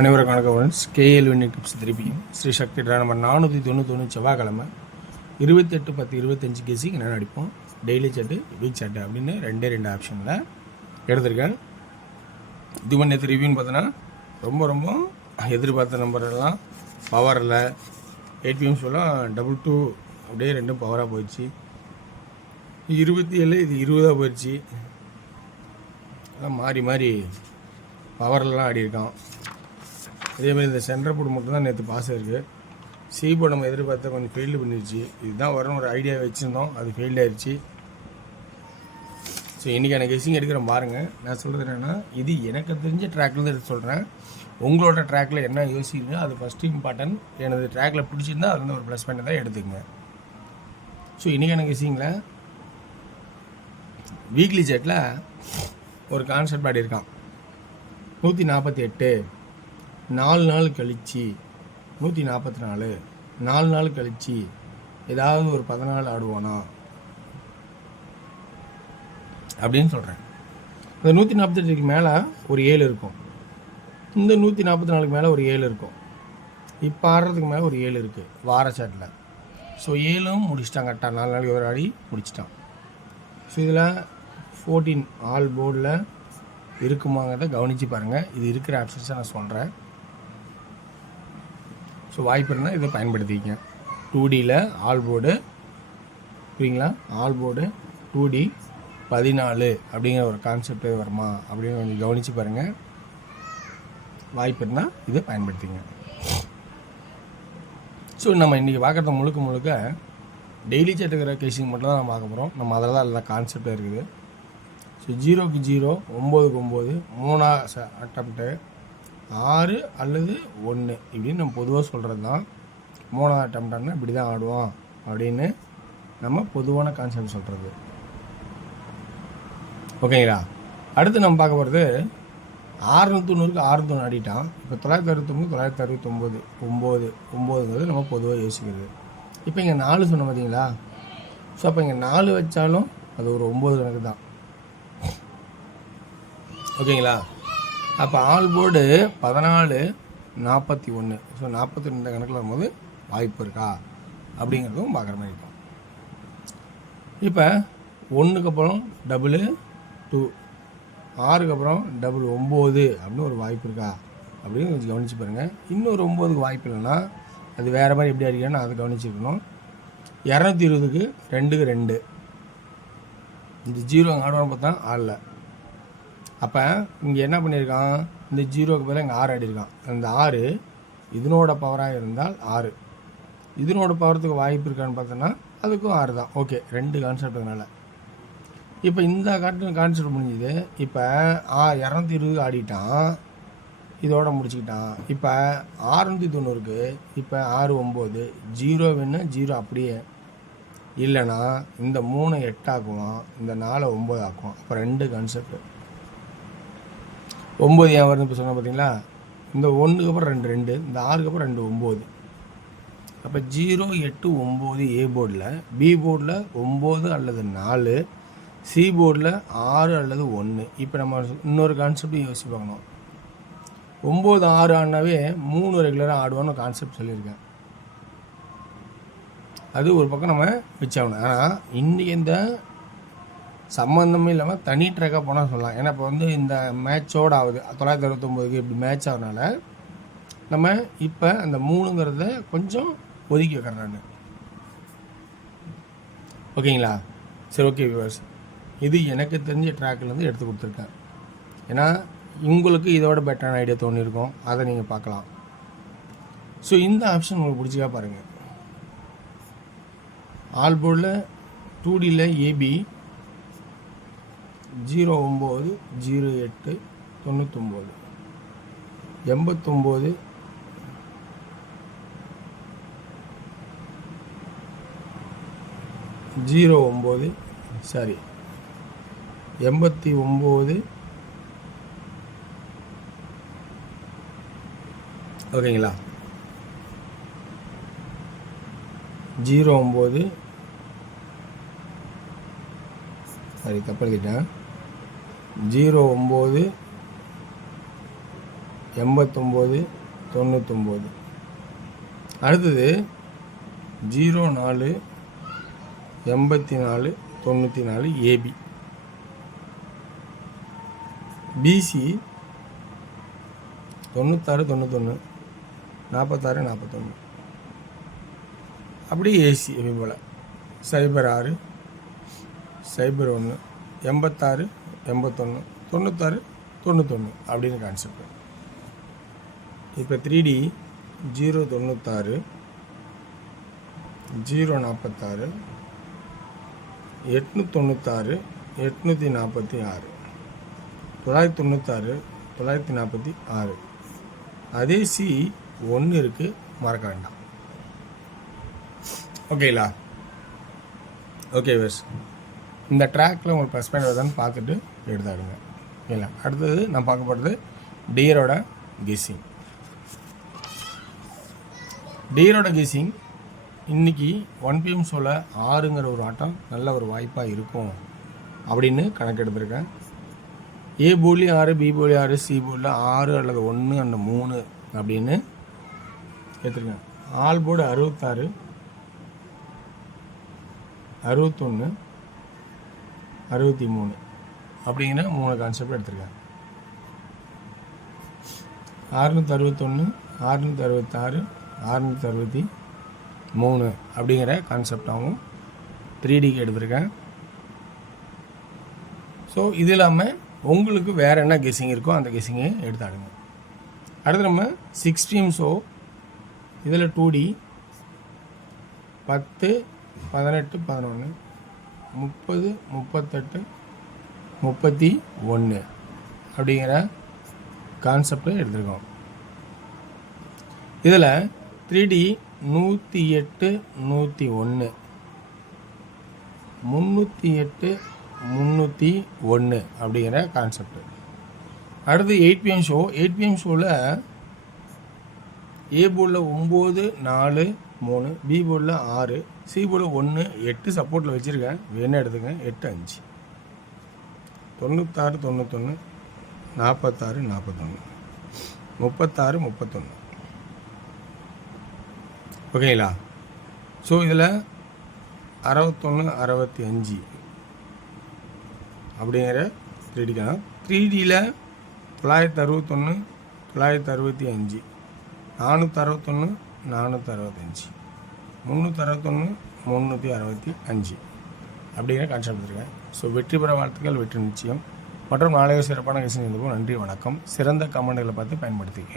அனைவருக்கும் வணக்கம் friends. KL winning tips திருப்பியும் ஸ்ரீ சக்தி ட்ரா நம்பர் 491 செவ்வாய்க்கிழமை 28/10/25 கேசிக்கு என்ன அடிப்போம். டெய்லி சட்டு வீக் சட்டு அப்படின்னு ரெண்டு ஆப்ஷனில் எடுத்திருக்கேன். இது பண்ணி நேற்று ரிவ்யூன்னு பார்த்தோன்னா ரொம்ப எதிர்பார்த்த நம்பரெல்லாம் பவரில் 8 சொல்லலாம் 2 அப்படியே ரெண்டும் பவராக போயிடுச்சு. 27 இது 20 போயிடுச்சு. எல்லாம் மாறி பவர்லாம் ஆடி இருக்கான். அதேமாதிரி இந்த சென்டர் போர்டு மட்டும் தான் நேற்று பாஸ் இருக்குது. சி போர்டு நம்ம எதிர்பார்த்தா கொஞ்சம் ஃபெயில்டு பண்ணிடுச்சு. இதுதான் வரணும் ஒரு ஐடியா வச்சுருந்தோம், அது ஃபெயில்டு ஆயிடுச்சு. ஸோ இன்றைக்கான கெஸ்ஸிங் எடுக்கிறோம் பாருங்கள். நான் சொல்கிறது என்னென்னா, இது எனக்கு தெரிஞ்ச ட்ராக்லேருந்து எடுத்து சொல்கிறேன். உங்களோட ட்ராக்கில் என்ன யோசிக்கிறீங்க அது ஃபஸ்ட்டு இம்பார்ட்டன்ட். எனது ட்ராக்கில் பிடிச்சிருந்தா அது வந்து ஒரு ப்ளஸ் பாயிண்ட் தான் எடுத்துக்கங்க. ஸோ இன்றைக்கான கெஸ்ஸிங்கில் வீக்லி செட்டில் ஒரு கான்செப்ட் ஆடி இருக்கான். 148 4 நாள் கழிச்சு 144 4 நாள் கழிச்சு ஏதாவது ஒரு 14 ஆடுவானா அப்படின்னு சொல்கிறேன். இந்த 148க்கு மேலே ஒரு 7 இருக்கும். இந்த 144க்கு மேலே ஒரு 7 இருக்கும். இப்போ ஆடுறதுக்கு மேலே ஒரு 7 இருக்குது வார சாட்டில். ஸோ 7ம் முடிச்சிட்டான் கரெக்டாக. 4 நாளைக்கு ஒரு ஆடி முடிச்சிட்டான். ஸோ இதில் 14 ஆல் போர்டில் இருக்குமாங்கிறத கவனித்து பாருங்கள். இது இருக்கிற ஆப்ஷன்ஸை நான் சொல்கிறேன். ஸோ வாய்ப்பு இருந்தால் இதை பயன்படுத்திக்கங்க. 2Dயில் ஆல் போர்டு புரியுங்களா, ஆல் போர்டு 2D 14 அப்படிங்கிற ஒரு கான்செப்ட் வருமா அப்படின்னு கொஞ்சம் கவனித்து பாருங்கள். வாய்ப்பு இருந்தால் இதை பயன்படுத்திங்க. ஸோ நம்ம இன்றைக்கி பார்க்குறது முழுக்க டெய்லி சட்டுக்கிற கேசிங் மட்டும் தான் நம்ம பார்க்க போகிறோம். நம்ம அதில் தான் எல்லாம் கான்செப்டாக இருக்குது. ஸோ 0க்கு 0 9க்கு 9 3 அட்டம்ப்ட்டு 6 அல்லது 1 இப்படின்னு நம்ம பொதுவாக சொல்கிறது தான். 3 அட்டம்ப்டானா இப்படி தான் ஆடுவோம் அப்படின்னு நம்ம பொதுவான கான்செப்ட் சொல்கிறது. ஓகேங்களா. அடுத்து நம்ம பார்க்க போகிறது 690க்கு 690 ஆடிட்டான். இப்போ 969 969 9ங்கிறது நம்ம பொதுவாக யோசிக்கிறது. இப்போ இங்கே 4 சொன்ன பார்த்தீங்களா. ஸோ அப்போ இங்கே 4 வச்சாலும் அது ஒரு 9 கணக்கு தான். ஓகேங்களா. அப்போ ஆல் போர்டு 14 41. ஸோ 42 கணக்கில் வரும்போது வாய்ப்பு இருக்கா அப்படிங்கிறதும் பார்க்குற மாதிரி இருக்கும். இப்போ 1க்கு அப்புறம் டபுள் 2 6க்கு அப்புறம் டபுள் 9 அப்படின்னு ஒரு வாய்ப்பு இருக்கா அப்படின்னு கொஞ்சம் கவனித்து பாருங்கள். இன்னொரு 9க்கு வாய்ப்பு இல்லைன்னா அது வேறு மாதிரி எப்படி அடிக்கணும்னு அதை கவனிச்சுக்கணும். 220க்கு 2க்கு 2 இந்த 0 ஆடுவான்னு பார்த்தா ஆடல. அப்போ இங்கே என்ன பண்ணியிருக்கான், இந்த 0க்கு பதிலாக இங்கே 6 ஆடிருக்கான். அந்த 6 இதனோட பவராக இருந்தால் 6 இதனோட பவரத்துக்கு வாய்ப்பு இருக்கான்னு பார்த்தோன்னா அதுக்கும் 6 தான். ஓகே, 2 கான்செப்டுனால இப்போ இந்த கான்செப்ட் முடிஞ்சுது. இப்போ 220 ஆடிட்டான், இதோட முடிச்சுக்கிட்டான். இப்போ 690க்கு இப்போ 6 9 0 வேணா 0 அப்படியே இல்லைன்னா இந்த 3 8 ஆக்குவான், இந்த 4 9 ஆக்குவான். அப்போ 2 கான்செப்ட். 9 ஏன் வருது இப்போ சொன்னால் பார்த்தீங்களா. இந்த 1க்கு அப்புறம் 2 2 இந்த 6க்கு அப்புறம் 2 9. அப்போ 0 8 9 ஏ போர்டில், பி போர்டில் 9 அல்லது 4, சி போர்டில் 6 அல்லது 1. இப்போ நம்ம இன்னொரு கான்செப்ட் யோசிச்சு பார்க்கணும். 9 6 ஆடினாவே 3 ரெகுலராக ஆடுவான்னு கான்செப்ட் சொல்லியிருக்கேன். அது ஒரு பக்கம் நம்ம வச்சாகணும். ஆனால் இன்றைக்கி இந்த சம்மந்தமே இல்லாமல் தனி ட்ராக்காக போனால் சொல்லலாம். ஏன்னா இப்போ வந்து இந்த மேட்சோடு ஆகுது 969க்கு இப்படி மேட்ச் ஆகிறதுனால நம்ம இப்போ அந்த 3ங்கிறத கொஞ்சம் ஒதுக்கி வைக்கிறேன் நான். ஓகேங்களா. சரி, ஓகே வியூவர்ஸ், இது எனக்கு தெரிஞ்ச ட்ராக்லேருந்து எடுத்து கொடுத்துருக்கேன். ஏன்னா உங்களுக்கு இதோட பெட்டரான ஐடியா தோணியிருக்கும், அதை நீங்கள் பார்க்கலாம். ஸோ இந்த ஆப்ஷன் உங்களுக்கு பிடிச்சிக்கா பாருங்கள். ஆல் போர்டில் 2Dயில் ஏபி 09 08 99 89 09 சாரி 89. ஓகேங்களா. 09 சாரி தப்பு எழுதிட்டேன். 09 89 99. அடுத்தது 04 84 94 ஏபி. பிசி 96 91 46 41. அப்படி ஏசி எப்பயும் போல் 06 01 86 81 96 91 அப்படின்னு கான்செப்ட். இப்போ 3D 096 046 896 846 996 946. அதே சி 1 இருக்குது, மறக்க வேண்டாம். ஓகேங்களா? ஓகே வேஸ், இந்த ட்ராக்கில் உங்களுக்கு ப்ளஸ் பாயிண்ட் வருதான்னு பார்த்துட்டு எடுத்தாடுங்க. ஓகேங்களா? அடுத்தது நான் பார்க்க போகிறது டியரோட கெஸ்ஸிங். டியரோட கெஸ்ஸிங் இன்றைக்கி 1 PM ஷோவில் 6ங்கிற ஒரு ஆட்டம் நல்ல ஒரு வாய்ப்பாக இருக்கும் அப்படின்னு கணக்கெடுத்துருக்கேன். ஏ போலி 6, பி போலி 6, சி போலில் 6 அல்லது 1 அந்த 3 அப்படின்னு எடுத்துருக்கேன். ஆல் போர்டு 66 61 63 அப்படிங்கிற 3 கான்செப்ட் எடுத்திருக்கேன். 661 666 663 அப்படிங்கிற கான்செப்டாகவும் 3Dக்கு எடுத்திருக்கேன். ஸோ இது இல்லாமல் உங்களுக்கு வேறு என்ன கெஸ்ஸிங் இருக்கோ அந்த கெஸ்ஸிங்கை எடுத்தாடுங்க. அடுத்து நம்ம 6 PM ஷோ. இதில் 2D 10 18 11 30 38 31 அப்படிங்கிற கான்செப்டை எடுத்திருக்கோம். இதில் 3D 108 101 308 301 அப்படிங்கிற கான்செப்ட். அடுத்து 8 PM ஷோ. 8 PM ஷோவில் ஏ போர்டில் 9 4 3, பி போர்டில் 6, சி போர்டில் 1 8 சப்போர்ட்டில் வச்சுருக்கேன். வேணா எடுத்துங்க. 8 5 96 91 46 41 36 31. ஓகேங்களா? ஸோ இதில் 61 65 அப்படிங்கிற 3Dக்கான 3Dயில் 961 965 461 465 361 365 அப்படிங்கிற கான்செப்ட் இருக்கேன். ஸோ வெற்றி பெற வாழ்த்துக்கள், வெற்றி நிச்சயம். மற்றும் நாளைய சிறப்பான கெஸ்ஸிங் இருந்தப்போ நன்றி, வணக்கம். சிறந்த கமெண்ட்களை பார்த்து பயன்படுத்திக்க.